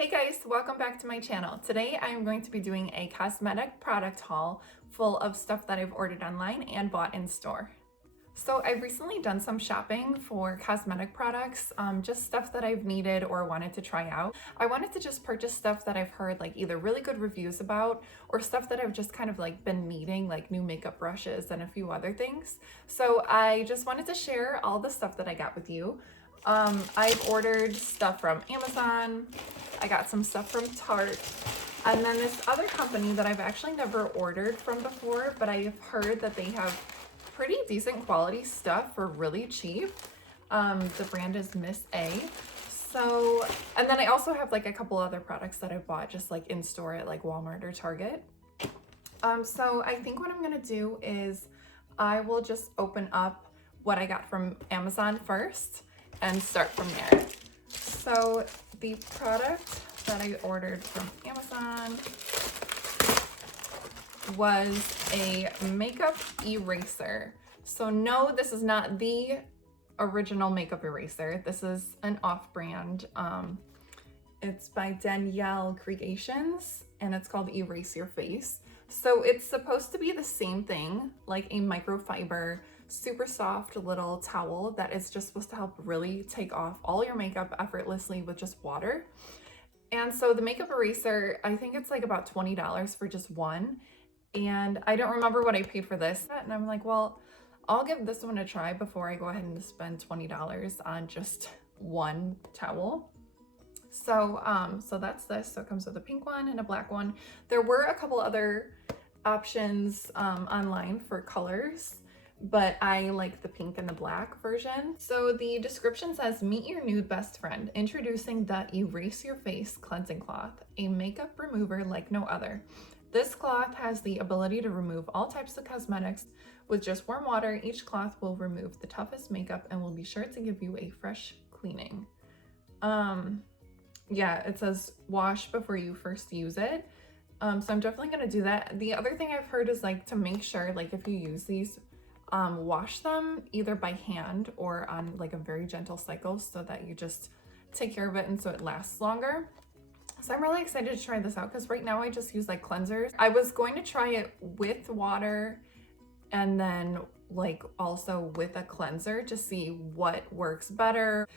Hey guys, welcome back to my channel. Today I am going to be doing a cosmetic product haul full of stuff that I've ordered online and bought in store. So I've recently done some shopping for cosmetic products, just stuff that I've needed or wanted to try out. I wanted to just purchase stuff that I've heard like either really good reviews about or stuff that I've just kind of like been needing, like new makeup brushes and a few other things. So I just wanted to share all the stuff that I got with you. I've ordered stuff from Amazon, I got some stuff from Tarte, and then this other company that I've actually never ordered from before, but I've heard that they have pretty decent quality stuff for really cheap. The brand is Miss A. So, and then I also have like a couple other products that I bought just like in store at like Walmart or Target. So I think what I'm gonna do is I will just open up what I got from Amazon first and start from there. So the product that I ordered from Amazon was a makeup eraser. So no, this is not the original makeup eraser. This is an off-brand. It's by Danielle Creations and it's called Erase Your Face. So it's supposed to be the same thing, like a microfiber, super soft little towel that is just supposed to help really take off all your makeup effortlessly with just water. And so the makeup eraser, I think it's like about $20 for just one. And I don't remember what I paid for this. And I'm like, well, I'll give this one a try before I go ahead and spend $20 on just one towel. So, so that's this. So it comes with a pink one and a black one. There were a couple other options online for colors, but I like the pink and the black version. So the description says, meet your new best friend, introducing the Erase Your Face Cleansing Cloth, a makeup remover like no other. This cloth has the ability to remove all types of cosmetics. With just warm water, each cloth will remove the toughest makeup and will be sure to give you a fresh cleaning. Yeah, it says wash before you first use it. So I'm definitely gonna do that. The other thing I've heard is like to make sure, like if you use these, wash them either by hand or on like a very gentle cycle so that you just take care of it and so it lasts longer. So I'm really excited to try this out because right now I just use like cleansers. I was going to try it with water and then like also with a cleanser to see what works better.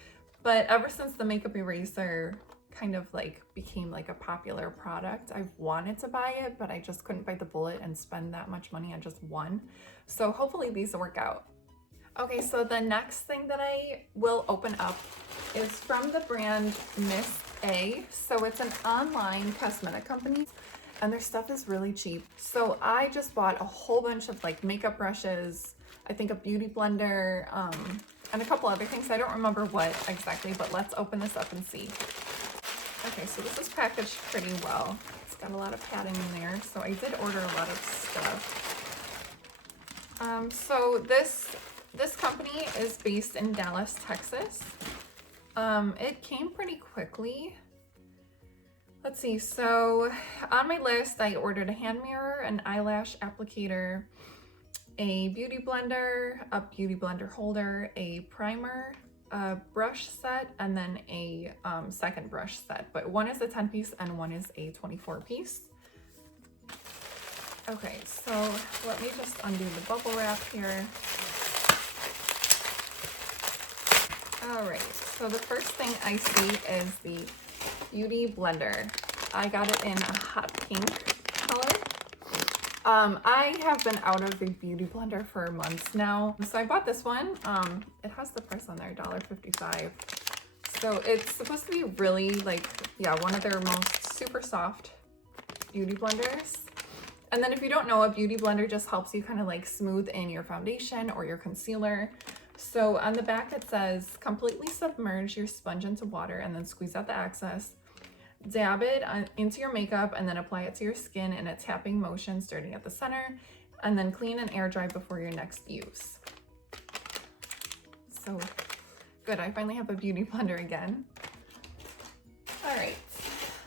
But ever since the makeup eraser kind of like became like a popular product, I've wanted to buy it, but I just couldn't bite the bullet and spend that much money on just one. So hopefully these will work out. Okay, so the next thing that I will open up is from the brand Miss A. So it's an online cosmetic company and their stuff is really cheap. So I just bought a whole bunch of like makeup brushes, I think a beauty blender, and a couple other things. I don't remember what exactly, but let's open this up and see. Okay, so this is packaged pretty well. It's got a lot of padding in there, so I did order a lot of stuff. So this company is based in Dallas, Texas. It came pretty quickly. Let's see, so on my list, I ordered a hand mirror, an eyelash applicator, a beauty blender, a beauty blender holder, a primer, a brush set, and then a second brush set, but one is a 10-piece and one is a 24-piece. Okay, so let me just undo the bubble wrap here. All right, so the first thing I see is the beauty blender. I got it in a hot pink color. I have been out of the beauty blender for months now. So I bought this one. It has the price on there, $1.55. So it's supposed to be really like, yeah, one of their most super soft beauty blenders. And then if you don't know, a beauty blender just helps you kind of like smooth in your foundation or your concealer. So on the back it says, completely submerge your sponge into water and then squeeze out the excess. Dab it into your makeup and then apply it to your skin in a tapping motion starting at the center, and then clean and air dry before your next use. So good, I finally have a beauty blender again. All right,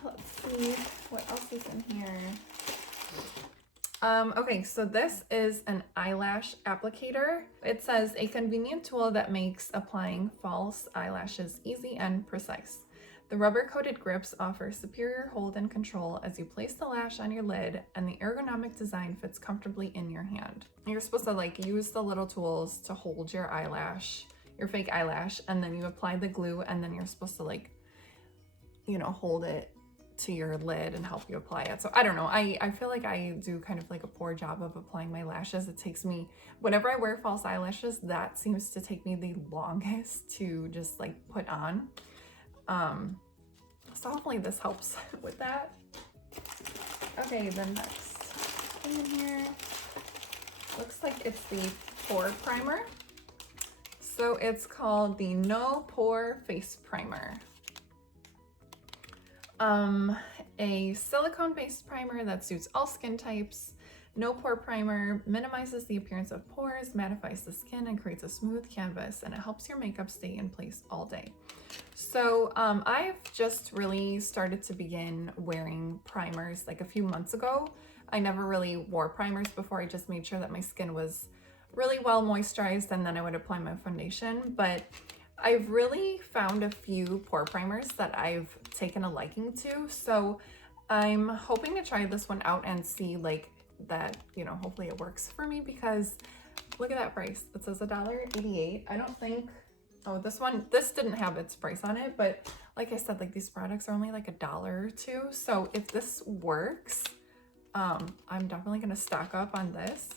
let's see what else is in here. Okay, so this is an eyelash applicator. It says a convenient tool that makes applying false eyelashes easy and precise. The rubber-coated grips offer superior hold and control as you place the lash on your lid, and the ergonomic design fits comfortably in your hand. You're supposed to like use the little tools to hold your eyelash, your fake eyelash, and then you apply the glue, and then you're supposed to like, you know, hold it to your lid and help you apply it. So I don't know, I feel like I do kind of like a poor job of applying my lashes. It takes me, whenever I wear false eyelashes, that seems to take me the longest to just like put on. So hopefully this helps with that. Okay, the next thing in here looks like it's the Pore primer. So it's called the No Pore Face Primer. A silicone-based primer that suits all skin types. No Pore Primer minimizes the appearance of pores, mattifies the skin, and creates a smooth canvas, and it helps your makeup stay in place all day. So I've just really started to begin wearing primers like a few months ago. I never really wore primers before. I just made sure that my skin was really well moisturized, and then I would apply my foundation. But I've really found a few pore primers that I've taken a liking to. So I'm hoping to try this one out and see like that, you know, hopefully it works for me, because look at that price. It says $1.88. I don't think, oh, this didn't have its price on it, but like I said, like these products are only like $1 or $2. So if this works, I'm definitely gonna stock up on this.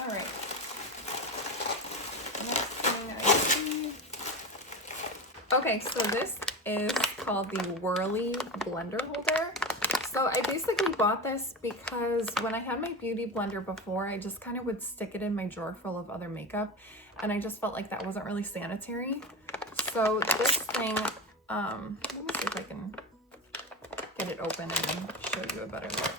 All right. Next thing I see. Okay, so this is called the Whirly Blender Holder. So I basically bought this because when I had my beauty blender before, I just kind of would stick it in my drawer full of other makeup, and I just felt like that wasn't really sanitary. So this thing, let me see if I can get it open and then show you a better look.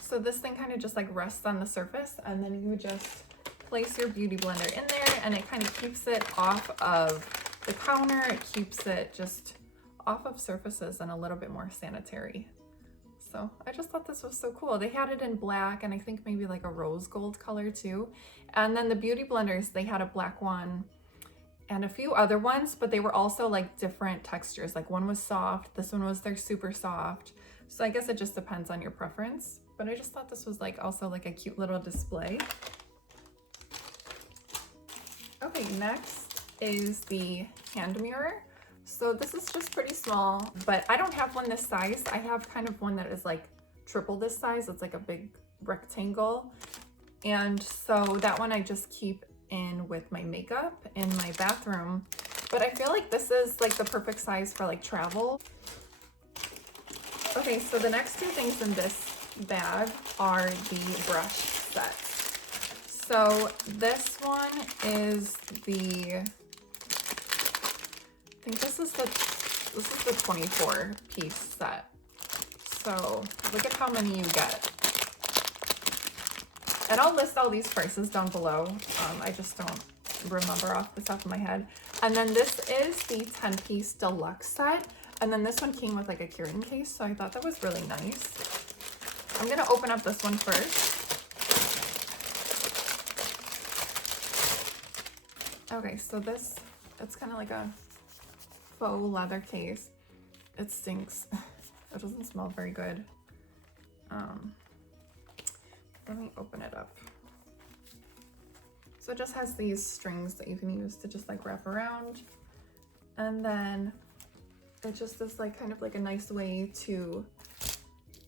So this thing kind of just like rests on the surface, and then you just place your beauty blender in there, and it kind of keeps it off of the counter. It keeps it just off of surfaces and a little bit more sanitary. So I just thought this was so cool. They had it in black and I think maybe like a rose gold color too. And then the beauty blenders, they had a black one and a few other ones, but they were also like different textures. Like one was soft, this one was their super soft. So I guess it just depends on your preference. But I just thought this was like also like a cute little display. Okay, next is the hand mirror. So this is just pretty small, but I don't have one this size. I have kind of one that is like triple this size. It's like a big rectangle. And so that one I just keep in with my makeup in my bathroom. But I feel like this is like the perfect size for like travel. Okay, so the next two things in this bag are the brush sets. So this one is the, I think this is the 24 piece set. So look at how many you get. And I'll list all these prices down below. I just don't remember off the top of my head. And then this is the 10 piece deluxe set. And then this one came with like a curing case. So I thought that was really nice. I'm gonna open up this one first. Okay, so this, it's kind of like a faux leather case. It stinks. It doesn't smell very good. Let me open it up. So it just has these strings that you can use to just like wrap around. And then it just is like kind of like a nice way to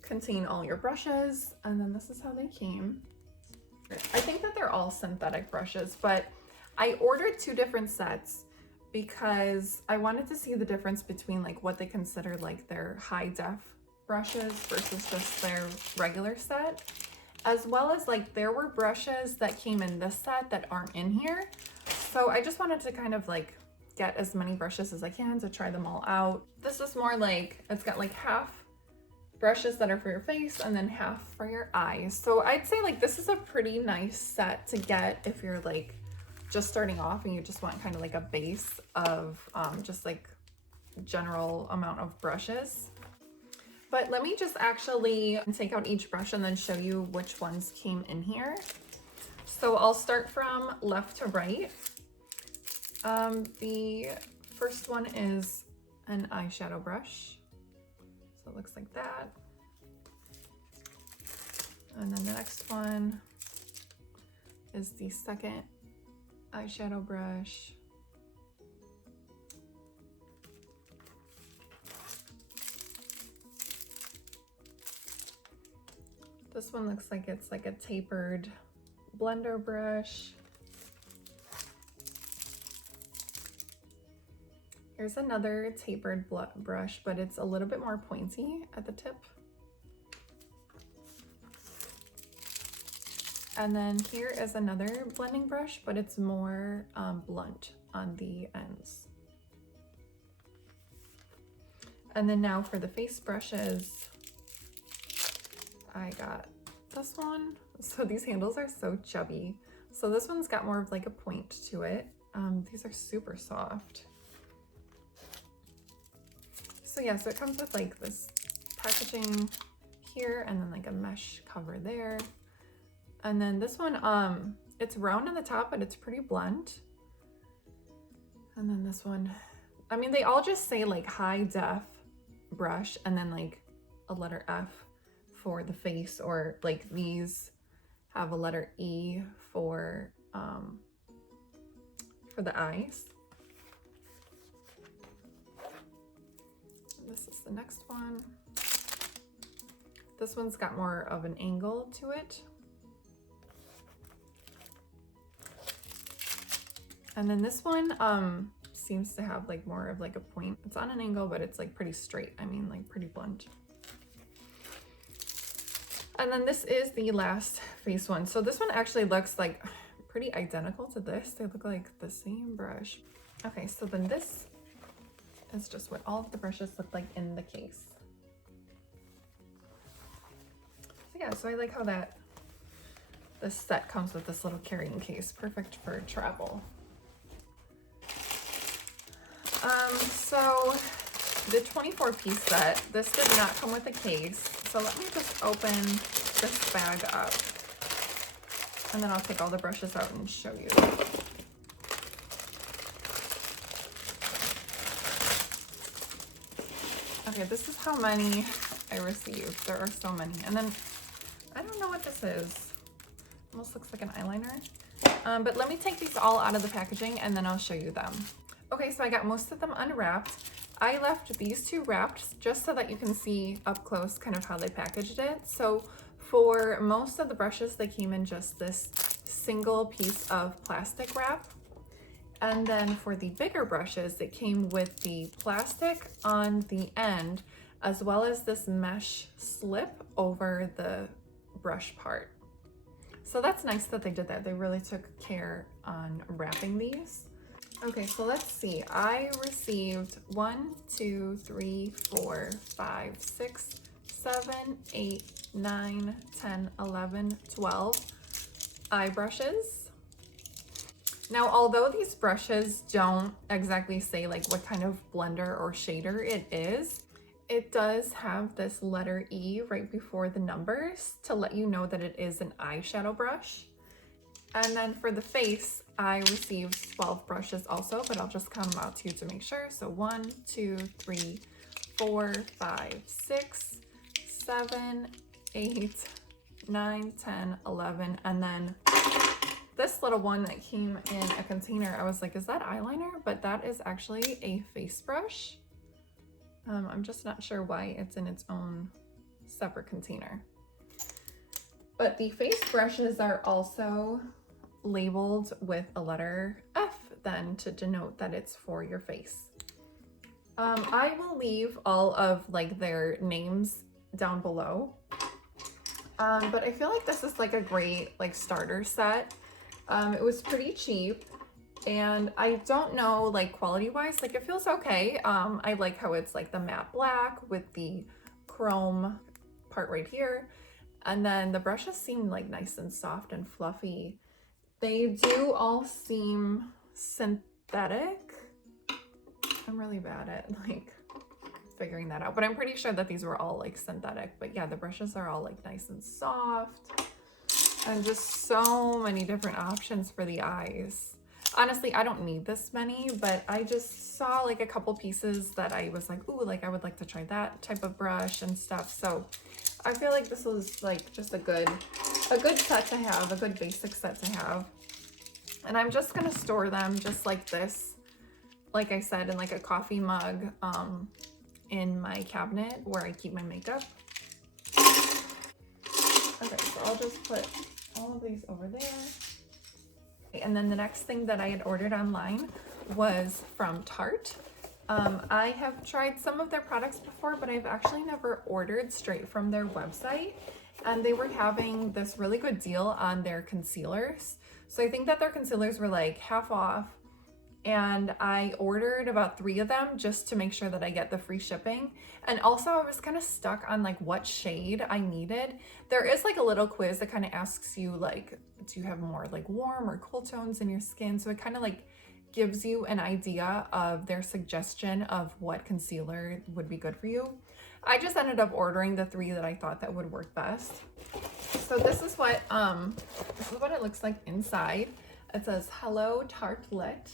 contain all your brushes. And then this is how they came. I think that they're all synthetic brushes, but I ordered two different sets because I wanted to see the difference between like what they consider like their high def brushes versus just their regular set, as well as like there were brushes that came in this set that aren't in here. So I just wanted to kind of like get as many brushes as I can to try them all out. This is more like, it's got like half brushes that are for your face and then half for your eyes. So I'd say like this is a pretty nice set to get if you're like just starting off and you just want kind of like a base of just like general amount of brushes. But let me just actually take out each brush and then show you which ones came in here. So I'll start from left to right. The first one is an eyeshadow brush. So it looks like that. And then the next one is the second eyeshadow brush. This one looks like it's like a tapered blender brush. Here's another tapered brush, but it's a little bit more pointy at the tip. And then here is another blending brush, but it's more blunt on the ends. And then now for the face brushes, I got this one. So these handles are so chubby. So this one's got more of like a point to it. These are super soft. So yeah, so it comes with like this packaging here and then like a mesh cover there. And then this one, it's round on the top, but it's pretty blunt. And then this one, I mean, they all just say like high def brush and then like a letter F for the face, or like these have a letter E for the eyes. This is the next one. This one's got more of an angle to it. And then this one seems to have like more of like a point. It's on an angle, but it's like pretty straight. I mean, like pretty blunt. And then this is the last face one. So this one actually looks like pretty identical to this. They look like the same brush. Okay, so then this is just what all of the brushes look like in the case. So yeah, so I like how this set comes with this little carrying case, perfect for travel. So the 24-piece set, this did not come with a case. So let me just open this bag up and then I'll take all the brushes out and show you. Okay, this is how many I received. There are so many. And then I don't know what this is. Almost looks like an eyeliner. But let me take these all out of the packaging and then I'll show you them. Okay, so I got most of them unwrapped. I left these two wrapped just so that you can see up close kind of how they packaged it. So for most of the brushes, they came in just this single piece of plastic wrap. And then for the bigger brushes, it came with the plastic on the end, as well as this mesh slip over the brush part. So that's nice that they did that. They really took care on wrapping these. Okay, so let's see. I received 1, 2, 3, 4, 5, 6, 7, 8, 9, 10, 11, 12 eye brushes. Now, although these brushes don't exactly say like what kind of blender or shader it is, it does have this letter E right before the numbers to let you know that it is an eyeshadow brush. And then for the face, I received 12 brushes also, but I'll just count them out to you to make sure. So 1, 2, 3, 4, 5, 6, 7, 8, 9, 10, 11, and then this little one that came in a container, I was like, is that eyeliner? But that is actually a face brush. I'm just not sure why it's in its own separate container. But the face brushes are also labeled with a letter F then to denote that it's for your face. I will leave all of like their names down below. But I feel like this is like a great like starter set. It was pretty cheap and I don't know like quality wise, like it feels okay. I like how it's like the matte black with the chrome part right here. And then the brushes seem like nice and soft and fluffy. They do all seem synthetic. I'm really bad at like figuring that out, but I'm pretty sure that these were all like synthetic. But yeah, the brushes are all like nice and soft and just so many different options for the eyes. Honestly, I don't need this many, but I just saw like a couple pieces that I was like, ooh, like I would like to try that type of brush and stuff. So I feel like this was like just a good set to have, a good basic set to have. And I'm just gonna store them just like this, like I said, in like a coffee mug in my cabinet where I keep my makeup. Okay, so I'll just put all of these over there. And then the next thing that I had ordered online was from Tarte. I have tried some of their products before, but I've actually never ordered straight from their website. And they were having this really good deal on their concealers. So I think that their concealers were like half off. And I ordered about 3 of them just to make sure that I get the free shipping. And also I was kind of stuck on like what shade I needed. There is like a little quiz that kind of asks you like, do you have more like warm or cool tones in your skin? So it kind of like gives you an idea of their suggestion of what concealer would be good for you. I just ended up ordering the 3 that I thought that would work best. So this is what it looks like inside. It says, "Hello Tartlet.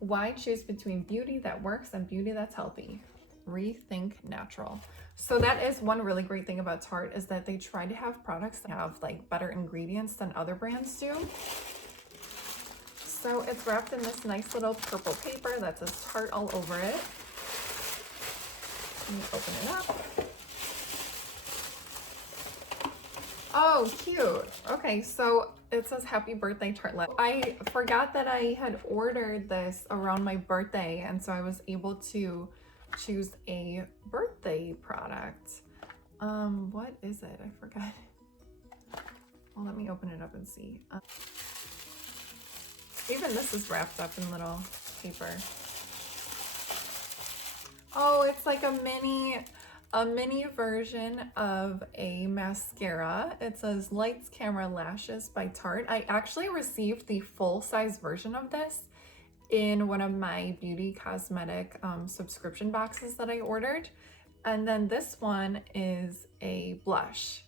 Why choose between beauty that works and beauty that's healthy? Rethink natural." So that is one really great thing about Tarte, is that they try to have products that have like better ingredients than other brands do. So it's wrapped in this nice little purple paper that says Tarte all over it. Let me open it up. Oh, cute. Okay, so it says happy birthday Tartlet. I forgot that I had ordered this around my birthday, and so I was able to choose a birthday product. What is it? I forgot. Well, let me open it up and see. Even this is wrapped up in little paper. Oh, it's like a mini version of a mascara. It says Lights, Camera, Lashes by Tarte. I actually received the full-size version of this in one of my beauty cosmetic subscription boxes that I ordered. And then this one is a blush.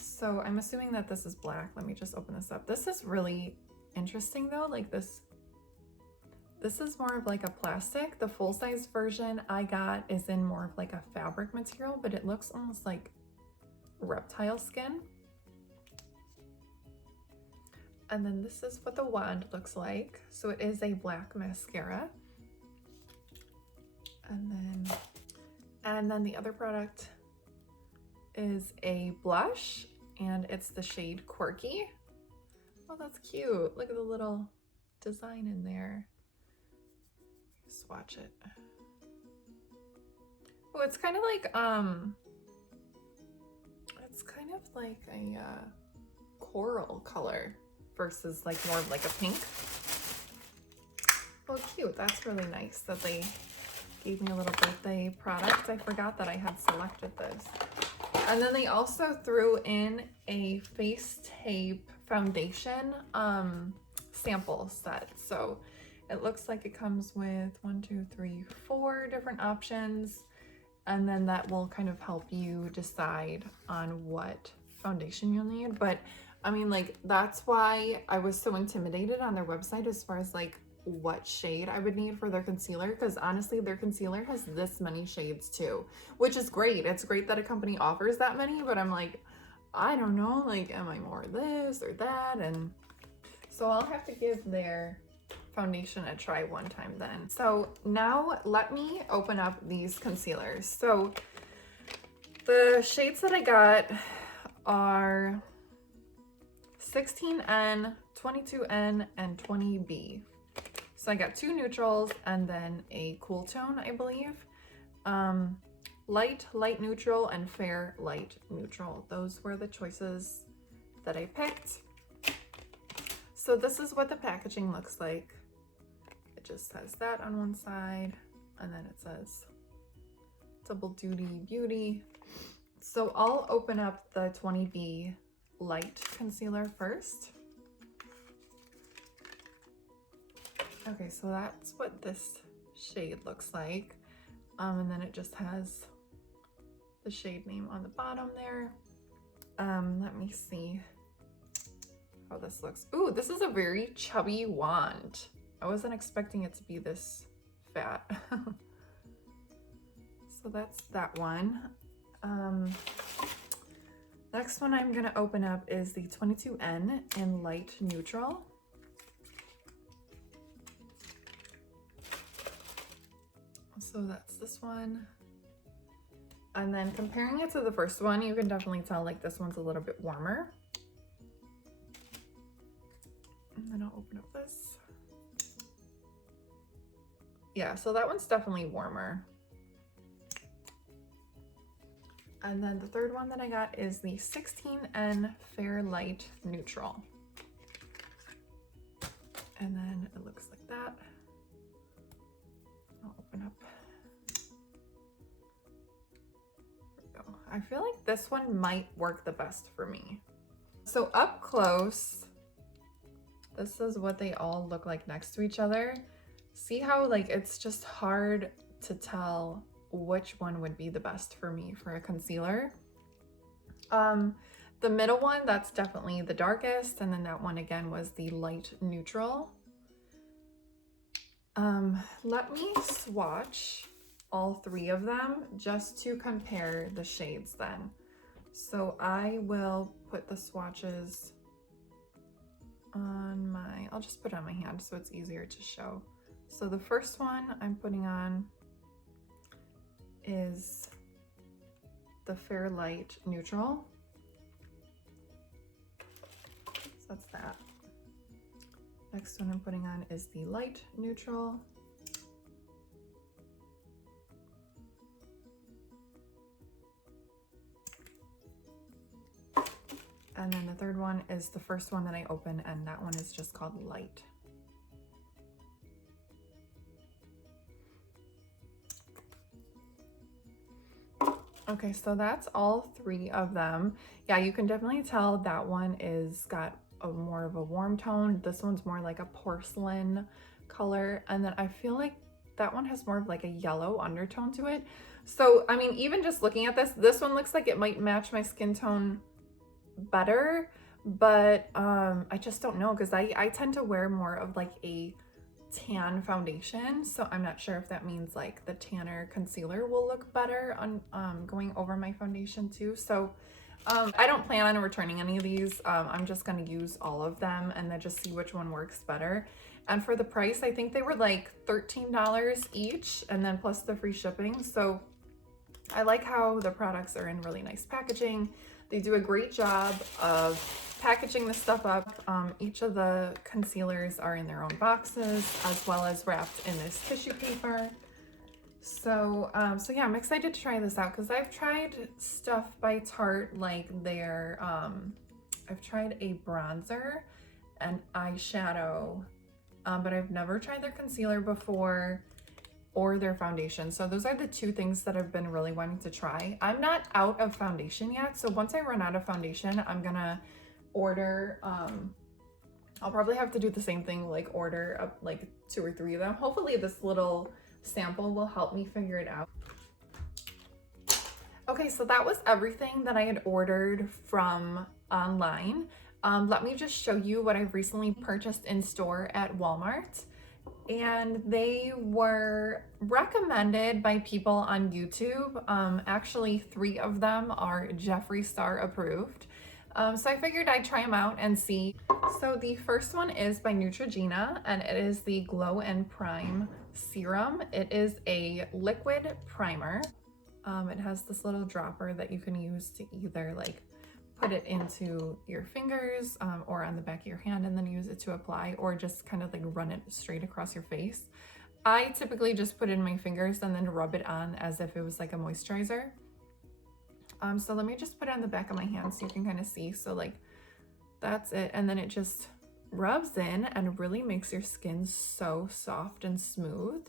So I'm assuming that this is black. Let me just open this up. This is really interesting though. Like this is more of like a plastic. The full-size version I got is in more of like a fabric material, but it looks almost like reptile skin. And then this is what the wand looks like. So it is a black mascara. And then the other product is a blush, and it's the shade Quirky. Oh, that's cute. Look at the little design in there. Swatch it. Oh, it's kind of like a coral color versus like more of like a pink. Oh, cute. That's really nice that they gave me a little birthday product. I forgot that I had selected this. And then they also threw in a face tape foundation sample set. So it looks like it comes with 1, 2, 3, 4 different options. And then that will kind of help you decide on what foundation you'll need. But I mean, like, that's why I was so intimidated on their website as far as like what shade I would need for their concealer, because honestly their concealer has this many shades too, which is great. It's great that a company offers that many, but I'm like, I don't know, like, am I more this or that? And so I'll have to give their foundation a try one time then. So now let me open up these concealers. So the shades that I got are 16N, 22N, and 20B. So I got 2 neutrals and then a cool tone, I believe. Light, light neutral, and fair, light neutral. Those were the choices that I picked. So this is what the packaging looks like. It just says that on one side, and then it says double duty beauty. So I'll open up the 20B light concealer first. Okay, so that's what this shade looks like. And then it just has the shade name on the bottom there. Let me see how this looks. Ooh, this is a very chubby wand. I wasn't expecting it to be this fat. So that's that one. Next one I'm gonna open up is the 22N in light neutral. So that's this one. And then comparing it to the first one, you can definitely tell like this one's a little bit warmer. And then I'll open up this. Yeah, so that one's definitely warmer. And then the third one that I got is the 16N Fair Light Neutral. And then it looks like that. I'll open up. There we go. I feel like this one might work the best for me. So up close, this is what they all look like next to each other. See how like it's just hard to tell which one would be the best for me for a concealer. The middle one, that's definitely the darkest, and then that one again was the light neutral. Let me swatch all three of them just to compare the shades then. So I will put the swatches on my, I'll just put it on my hand so it's easier to show. So the first one I'm putting on is the Fair Light Neutral. So that's that. Next one I'm putting on is the Light Neutral. And then the third one is the first one that I opened, and that one is just called Light. Okay, so that's all three of them. Yeah, you can definitely tell that one is got a more of a warm tone. This one's more like a porcelain color. And then I feel like that one has more of like a yellow undertone to it. So, I mean, even just looking at this one looks like it might match my skin tone better, but I just don't know, because I tend to wear more of like a tan foundation, so I'm not sure if that means like the tanner concealer will look better on going over my foundation too. So I don't plan on returning any of these. I'm just gonna use all of them and then just see which one works better. And for the price, I think they were like $13 each, and then plus the free shipping. So I like how the products are in really nice packaging. They do a great job of packaging this stuff up. Each of the concealers are in their own boxes, as well as wrapped in this tissue paper. So, so yeah, I'm excited to try this out, because I've tried stuff by Tarte, like their, I've tried a bronzer and eyeshadow, but I've never tried their concealer before, or their foundation. So those are the two things that I've been really wanting to try. I'm not out of foundation yet, so once I run out of foundation, I'm gonna order, I'll probably have to do the same thing, like order up like 2 or 3 of them. Hopefully this little sample will help me figure it out. Okay, so that was everything that I had ordered from online. Let me just show you what I've recently purchased in store at Walmart. And they were recommended by people on YouTube. Actually, 3 of them are Jeffree Star approved. So I figured I'd try them out and see. So the first one is by Neutrogena, and it is the Glow and Prime Serum. It is a liquid primer. It has this little dropper that you can use to either like put it into your fingers or on the back of your hand and then use it to apply, or just kind of like run it straight across your face. I typically just put it in my fingers and then rub it on as if it was like a moisturizer. So let me just put it on the back of my hand so you can kind of see. So like that's it, and then it just rubs in and really makes your skin so soft and smooth.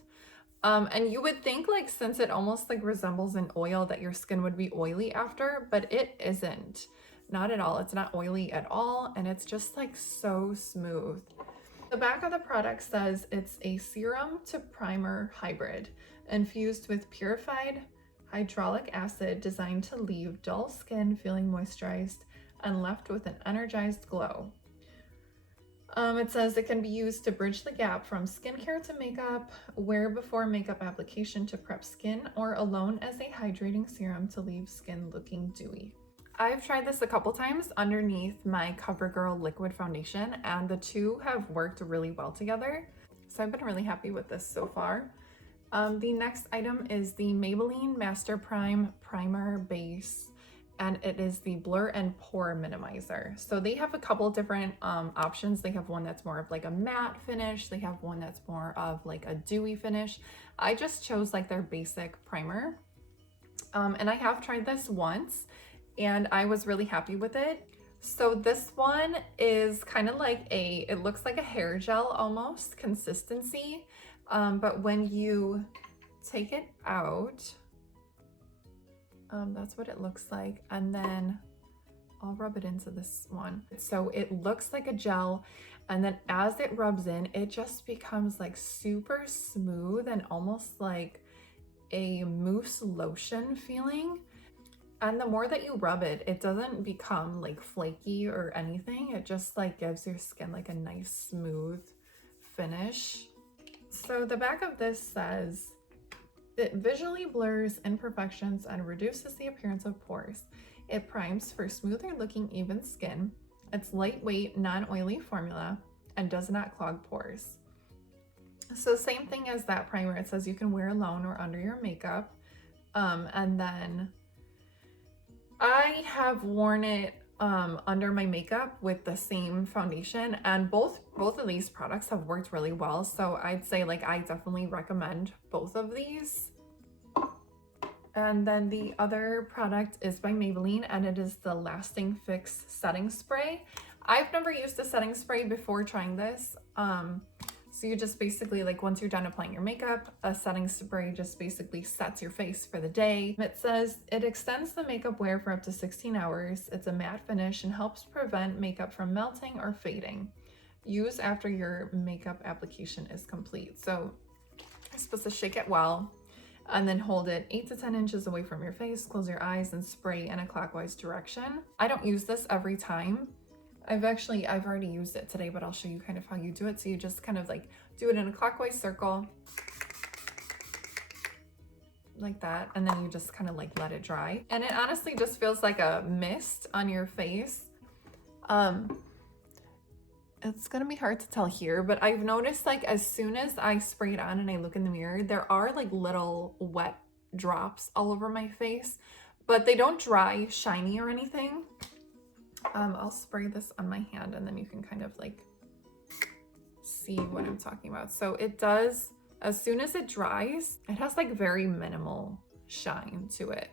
And you would think, like, since it almost like resembles an oil, that your skin would be oily after, but it isn't. Not at all. It's not oily at all, and it's just like so smooth. The back of the product says it's a serum to primer hybrid infused with purified hyaluronic acid, designed to leave dull skin feeling moisturized and left with an energized glow. It says it can be used to bridge the gap from skincare to makeup, wear before makeup application to prep skin, or alone as a hydrating serum to leave skin looking dewy. I've tried this a couple times underneath my CoverGirl liquid foundation, and the two have worked really well together. So I've been really happy with this so far. The next item is the Maybelline Master Prime Primer Base, and it is the Blur and Pore Minimizer. So they have a couple different options. They have one that's more of like a matte finish. They have one that's more of like a dewy finish. I just chose like their basic primer. And I have tried this once and I was really happy with it. So this one is kind of like it looks like a hair gel almost consistency. But when you take it out, that's what it looks like. And then I'll rub it into this one. So it looks like a gel. And then as it rubs in, it just becomes like super smooth and almost like a mousse lotion feeling. And the more that you rub it, it doesn't become like flaky or anything. It just like gives your skin like a nice smooth finish. So the back of this says, it visually blurs imperfections and reduces the appearance of pores. It primes for smoother looking even skin. It's lightweight, non-oily formula and does not clog pores. So same thing as that primer. It says you can wear alone or under your makeup. And then I have worn it under my makeup with the same foundation, and both of these products have worked really well. So I'd say like I definitely recommend both of these. And then the other product is by Maybelline, and it is the Lasting Fix Setting Spray. I've never used a setting spray before trying this. So you just basically, like once you're done applying your makeup, a setting spray just basically sets your face for the day. It says it extends the makeup wear for up to 16 hours. It's a matte finish and helps prevent makeup from melting or fading. Use after your makeup application is complete. So you're supposed to shake it well and then hold it 8 to 10 inches away from your face, close your eyes and spray in a clockwise direction. I don't use this every time. I've already used it today, but I'll show you kind of how you do it. So you just kind of like do it in a clockwise circle like that. And then you just kind of like let it dry. And it honestly just feels like a mist on your face. It's gonna be hard to tell here, but I've noticed like as soon as I spray it on and I look in the mirror, there are like little wet drops all over my face, but they don't dry shiny or anything. I'll spray this on my hand and then you can kind of like see what I'm talking about. So it does, as soon as it dries, it has like very minimal shine to it.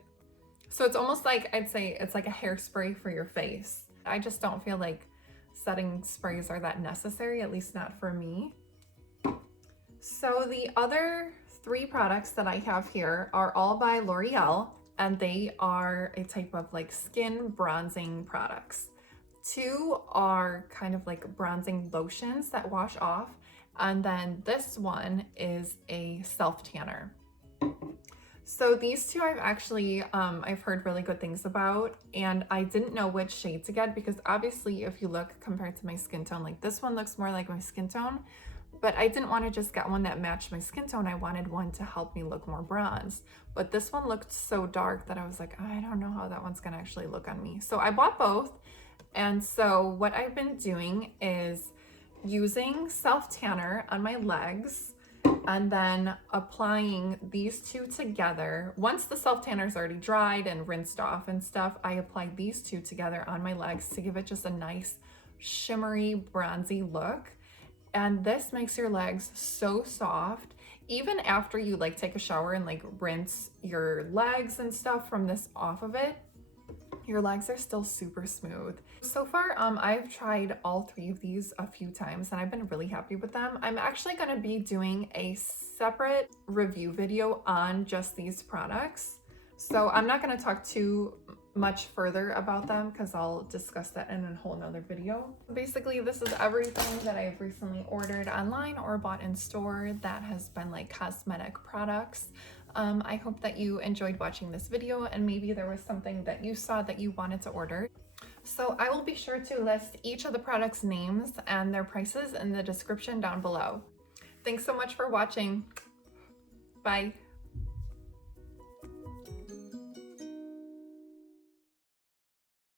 So it's almost like, I'd say it's like a hairspray for your face. I just don't feel like setting sprays are that necessary, at least not for me. So the other 3 products that I have here are all by L'Oreal, and they are a type of like skin bronzing products. 2 are kind of like bronzing lotions that wash off, and then this one is a self tanner. So these 2 I've actually, I've heard really good things about, and I didn't know which shade to get because obviously if you look compared to my skin tone, like this one looks more like my skin tone, but I didn't want to just get one that matched my skin tone. I wanted one to help me look more bronzed, but this one looked so dark that I was like, I don't know how that one's gonna actually look on me. So I bought both. And so what I've been doing is using self tanner on my legs and then applying these 2 together. Once the self tanner's already dried and rinsed off and stuff, I applied these 2 together on my legs to give it just a nice shimmery bronzy look. And this makes your legs so soft. Even after you like take a shower and like rinse your legs and stuff from this off of it, your legs are still super smooth. So far, I've tried all 3 of these a few times and I've been really happy with them. I'm actually gonna be doing a separate review video on just these products. So I'm not gonna talk too much further about them because I'll discuss that in a whole nother video. Basically, this is everything that I've recently ordered online or bought in store that has been like cosmetic products. I hope that you enjoyed watching this video and maybe there was something that you saw that you wanted to order. So I will be sure to list each of the products' names and their prices in the description down below. Thanks so much for watching. Bye.